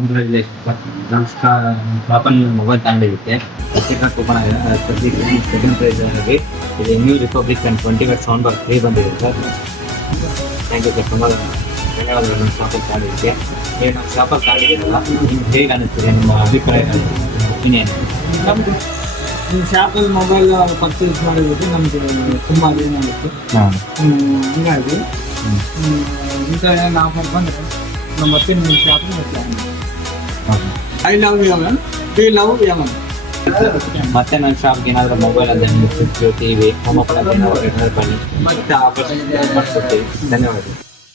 ನಮ್ಮ ಶಾಪಲ್ಲಿ ಮೊಬೈಲ್ ತಗೊಂಡಿದ್ದಕ್ಕೆ ಕೂಪನ್ ಆಗಿದೆ. ಸೆಕೆಂಡ್ ಪ್ರೈಸ್ ಆಗಿ ಇದು new republic and 20 watt sound bar free ಬಂದಿದೆ ಸರ್. Thank you sir. ತುಂಬ ಧನ್ಯವಾದಗಳು ನಮ್ಮ ಶಾಪಲ್ಲಿ ತಗೊಂಡಿದ್ದಕ್ಕೆ. ನೀವು ನಮ್ಮ ಶಾಪಲ್ಲಿ ತಗೊಂಡಿದ್ದೀರಲ್ಲ, ನಿಮ್ಗೆ ಹೇಗೆ ಅನ್ನಿಸ್ತಿದೆ? ನಿಮ್ಮ ಅಭಿಪ್ರಾಯ, ಒಪಿನಿಯನ್? ನಮ್ದು ನಿಮ್ಮ ಶಾಪಲ್ಲಿ ಮೊಬೈಲ್ ಪರ್ಚೇಸ್ ಮಾಡಿರೋದು ನಮಗೆ ತುಂಬ ಅದೇನಾಗಿತ್ತು. ಹೀಗಾಗಿ ಇಂಥ ಏನು ಆಫರ್ ಬಂದರೆ ನಮ್ಮ ಮತ್ತೆ ನಿಮ್ಮ ಶಾಪಿಗೆ I love Yaman, we love Yaman. ಮತ್ತೆ ನನ್ನ ಶಾಪ್ಗೆ ಏನಾದರೂ ಮೊಬೈಲ್ ಅಂದರೆ ಫ್ರಿಜ್, ಟಿವಿ, ಹೋಮ್ ಅಪ್ಲೈನ್ಸ್ ಏನಾದರೂ ಬನ್ನಿ, ಮತ್ತೆ ಆಫರ್ ಮಾಡಿಕೊಡ್ತೀವಿ. ಧನ್ಯವಾದ.